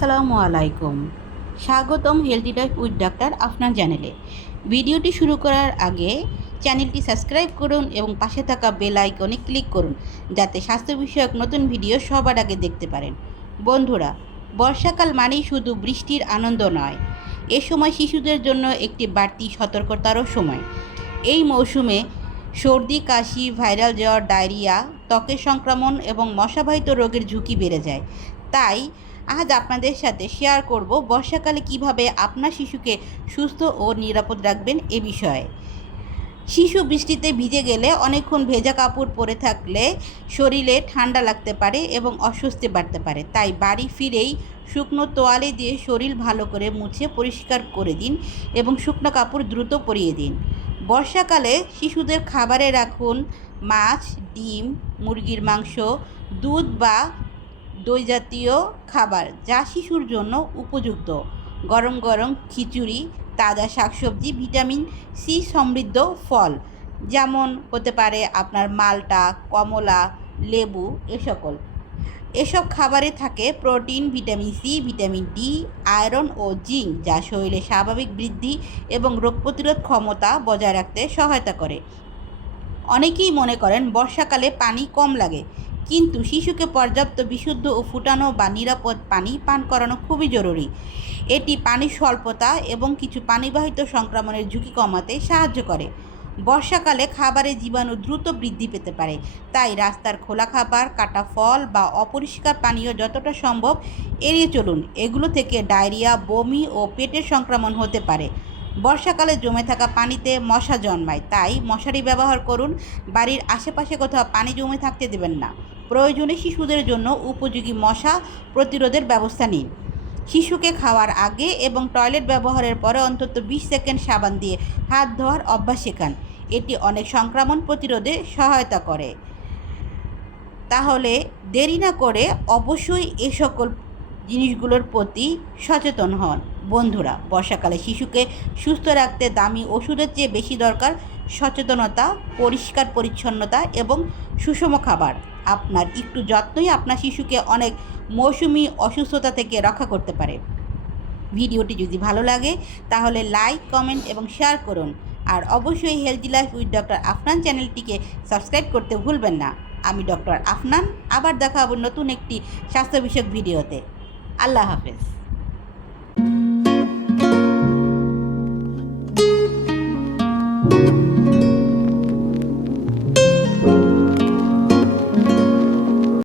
আসসালামু আলাইকুম। স্বাগতম healthy life with doctor Afnan চ্যানেলে। ভিডিওটি শুরু করার আগে চ্যানেলটি সাবস্ক্রাইব করুন এবং পাশে থাকা বেল আইকনে ক্লিক করুন যাতে স্বাস্থ্য বিষয়ক নতুন ভিডিও সবার আগে দেখতে পারেন। বন্ধুরা, বর্ষাকাল মানেই শুধু বৃষ্টির আনন্দ নয়, এ সময় শিশুদের জন্য একটি বাড়তি সতর্কতারও সময়। এই মৌসুমে সর্দি, কাশি, ভাইরাল জ্বর, ডায়রিয়া, ত্বকের সংক্রমণ এবং মশাবাহিত রোগের ঝুঁকি বেড়ে যায়। তাই আজ আপনাদের সাথে শেয়ার করব বর্ষাকালে কিভাবে আপনার শিশুকে সুস্থ ও নিরাপদ রাখবেন এ বিষয়ে। শিশু বৃষ্টিতে ভিজে গেলে অনেকক্ষণ ভেজা কাপড় পরে থাকলে শরীরে ঠান্ডা লাগতে পারে এবং অস্বস্তি বাড়তে পারে। তাই বাড়ি ফিরেই শুকনো তোয়ালে দিয়ে শরীর ভালো করে মুছে পরিষ্কার করে দিন এবং শুকনো কাপড় দ্রুত পরিয়ে দিন। বর্ষাকালে শিশুদের খাবারে রাখুন মাছ, ডিম, মুরগির মাংস, দুধ বা দই জাতীয় খাবার যা শিশুর জন্য উপযুক্ত। গরম গরম খিচুড়ি, তাজা শাকসবজি, ভিটামিন সি সমৃদ্ধ ফল যেমন হতে পারে আপনার মালটা, কমলা, লেবু, এসব খাবারে থাকে protein, vitamin C, vitamin D, iron ও জিঙ্ক যা শরীরে স্বাভাবিক বৃদ্ধি এবং রোগ প্রতিরোধ ক্ষমতা বজায় রাখতে সহায়তা করে। অনেকেই মনে করেন বর্ষাকালে পানি কম লাগে, কিন্তু শিশুকে পর্যাপ্ত বিশুদ্ধ ও ফুটানো বা নিরাপদ পানি পান করানো খুবই জরুরি। এটি পানির স্বল্পতা এবং কিছু পানিবাহিত সংক্রমণের ঝুঁকি কমাতে সাহায্য করে। বর্ষাকালে খাবারে জীবাণু দ্রুত বৃদ্ধি পেতে পারে, তাই রাস্তার খোলা খাবার, কাটা ফল বা অপরিষ্কার পানীয় যতটা সম্ভব এড়িয়ে চলুন। এগুলো থেকে ডায়রিয়া, বমি ও পেটের সংক্রমণ হতে পারে। বর্ষাকালে জমে থাকা পানিতে মশা জন্মায়, তাই মশারি ব্যবহার করুন। বাড়ির আশেপাশে কোথাও পানি জমে থাকতে দেবেন না। প্রয়োজনে শিশুদের জন্য উপযোগী মশা প্রতিরোধের ব্যবস্থা নিন। শিশুকে খাওয়ার আগে এবং টয়লেট ব্যবহারের পরে অন্তত 20 সেকেন্ড সাবান দিয়ে হাত ধোয়ার অভ্যাস শেখান। এটি অনেক সংক্রমণ প্রতিরোধে সহায়তা করে। তাহলে দেরি না করে অবশ্যই এ সকল জিনিসগুলোর প্রতি সচেতন হন। বন্ধুরা, বর্ষাকালে শিশুকে সুস্থ রাখতে দামি ওষুধের চেয়ে বেশি দরকার সচেতনতা, পরিষ্কার পরিচ্ছন্নতা এবং সুষম খাবার। আপনার একটু যত্নই আপনার শিশুকে অনেক মৌসুমি অসুস্থতা থেকে রক্ষা করতে পারে। ভিডিওটি যদি ভালো লাগে তাহলে লাইক, কমেন্ট এবং শেয়ার করুন। আর অবশ্যই healthy life with doctor Afnan চ্যানেলটিকে সাবস্ক্রাইব করতে ভুলবেন না। আমি ডক্টর আফনান, আবার দেখা হব নতুন একটি স্বাস্থ্য বিষয়ক ভিডিওতে। আল্লাহ হাফেজ।